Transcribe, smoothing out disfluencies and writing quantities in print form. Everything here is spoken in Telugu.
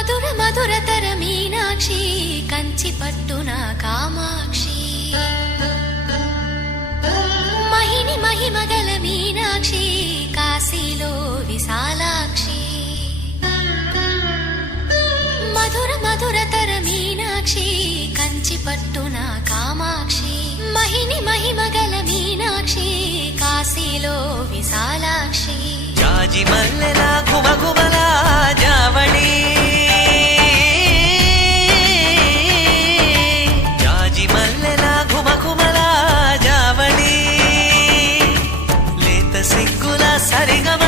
మధుర మధురతర మీనాక్షి కంచి పట్టున కామాక్షి మహిని మహిమగల మీనాక్షి కాశీలో విశాలాక్షి మధుర మధురతర మీనాక్షి కంచి పట్టున కామాక్షి మహిని మహిమగల మీనాక్షి కాశీలో విశాలాక్షి జాజి మల్లెల ఘుమఘుమల జావళి జాజి మల్లెల ఘుమఘుమల జావళి లేత సిగ్గుల సరిగమ